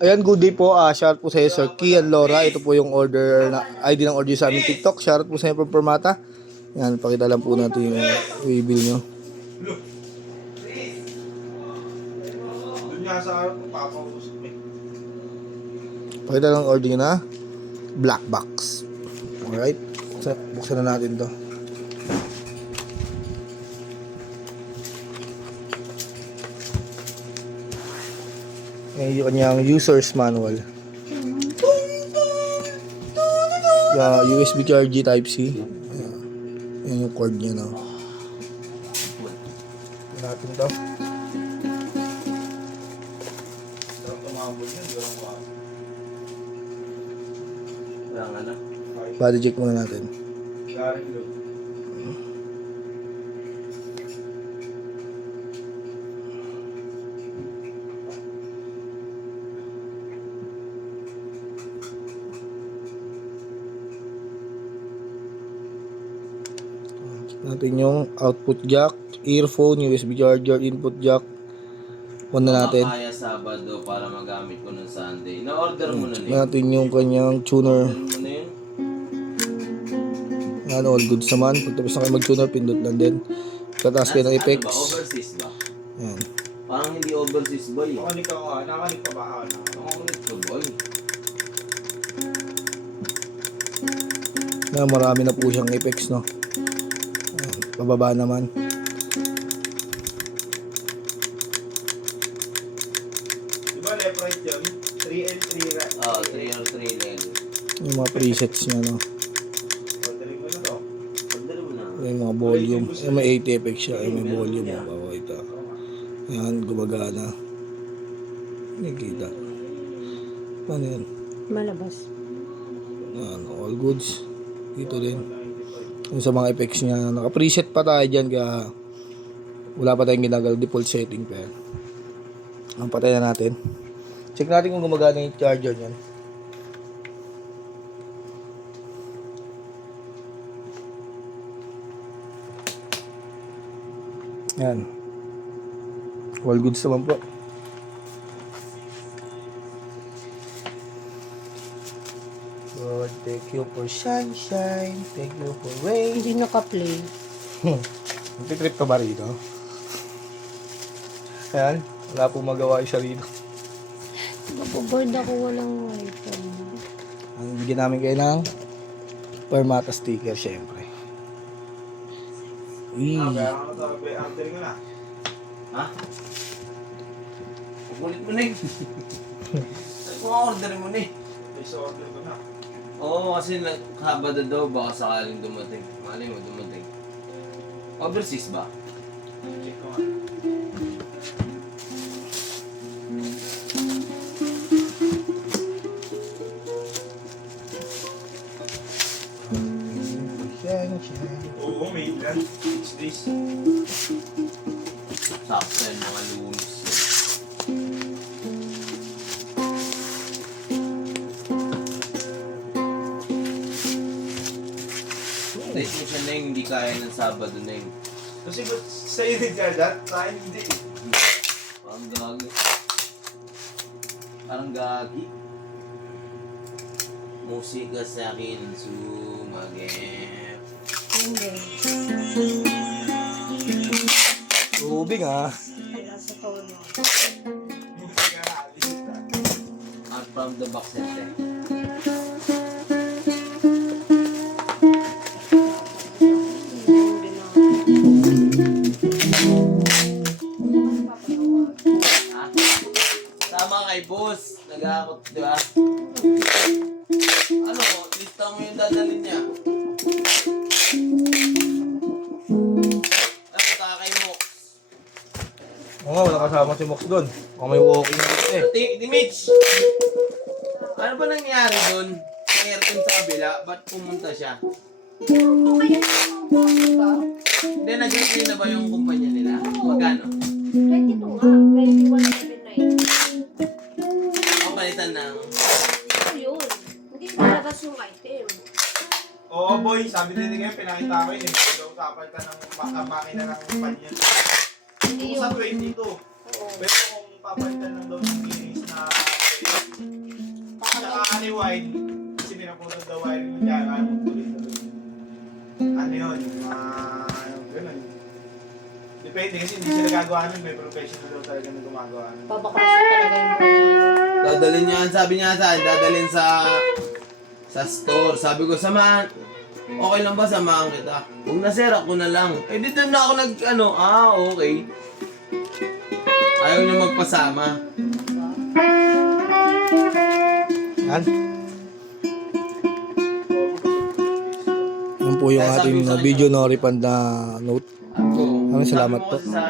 Ayan, good day po. Shout po sa iyo, Sir Kian Laura. Ito po yung order na ID ng order sa aming TikTok. Shout po sa inyo from Permata. Yan, pakita lang po natin yung i-bill nyo. Doon nga sa harap ng papausap eh. Pakita lang order nyo na. Black box. Alright. Buksan na natin to. Yan yung kanyang user's manual. USB charge Type-C. Yan yung cord niya, no. Natin to. Sarap tumambol yun, di lang ba? Wala nga na. Body check muna natin. Garing doon. Natin yung output jack, earphone, USB charger, input jack. On na natin. Kaya Sabado para magamit ko ng Sunday. Na-order mo na yun. Natin yung kanyang tuner. Order mo na yun. Yan, all goods naman. Pag tapos na kayo mag-tuner, pindot lang din. Tataas kayo ng Ano ba? effects. Overseas ba? Yan. Parang hindi overseas boy. Nakanik ako, nakanik pa ba ako? Nakakulit ko boy. Yan, marami na po siyang effects, no. Yan, pababa naman. Di ba left right yun? 3 and 3 right? Oo, 3 or 3 len. Yung mga presets niya, no. Orderin mo na to. Order mo na. Yung mga volume. Yung may 80 effects siya. Yung may volume. Ito. Yan, gumagana. Nakikita. Ano yan? Malabas. Yan, all goods. Dito din. Yung sa mga effects niya. Naka-preset pa tayo dyan. Kaya wala pa tayong ginagawa. Default setting pa yan. Ang patay na natin. Check natin kung gumagana yung charger niyan. Yan. All goods naman po. Lord, thank you for sunshine. Thank you for rain. Hindi naka-play. Magtitrip ka ba rito? Ayan. Wala po magawa isa rito. Naboboard ako walang wifi. Ang bigyan namin kayo ng Permata sticker, syempre. Uy. Kaya ako to, orderin ko na. Ha? Kukulit mo na yun. Sabi ko order mo na eh. Please order ko na. Oo, kasi Sabado daw baka sakaling dumating. Malay mo dumating. Overseas ba? Check ko nga. Oo, mainland. 6 days. Sakto yan mga lunis yun. Hindi, siya na yung hindi kaya ng Sabado na yung Kasi ba't sa'yo ni Jardat? Sa akin hindi. parang gagi. Parang gagi. Musika sa akin sumagep. Hindi. Tubig ah. Nasa tono. Hindi ka naalis na. Out from the box center. Hindi na. Ha? Tama kay boss. Nag-aakot, di ba? Ano, lista mo yung dadalhin niya. Ano, kay Mox. Oo nga, wala kasama si Mox doon. Kung may walking dito eh. Mitch! Ano ba nangyari doon? Sa aircon sa kabila, ba't pumunta siya? Hindi, nag-agree na ba yung kumpanya nila? Magkano? 22 nga. 21.79. O palitan ng... Ano yun? Hindi palabas yung item. Oo boy, sabi din ngayon, pinakita ko yun eh. Daw tapal ka ng makina ng kumpanya. Hindi Kung sa yun. 22. Oo. Pero kung papalitan lang daw ng bilis na ni Wine, kasi pinapulot daw wiring mo dyan, kaya mo tuloy-tuloy. Ano yun? Ganun. Depende kasi hindi sila gagawa nun, may professional daw talaga na gumagawa nun. Pabakrasok talaga yung mga. Dadalhin niya, sabi niya sa akin, dadalhin sa store. Sabi ko, samahan. Okay lang ba samahan kita? Huwag na sir, ako na lang. Eh dito na ako okay. Ayaw niya magpasama. Yan. Yan po yung Kaya sabi ating ko sa kanya, video no refund na note. Ako, Maraming salamat sabi mo po. kasi sa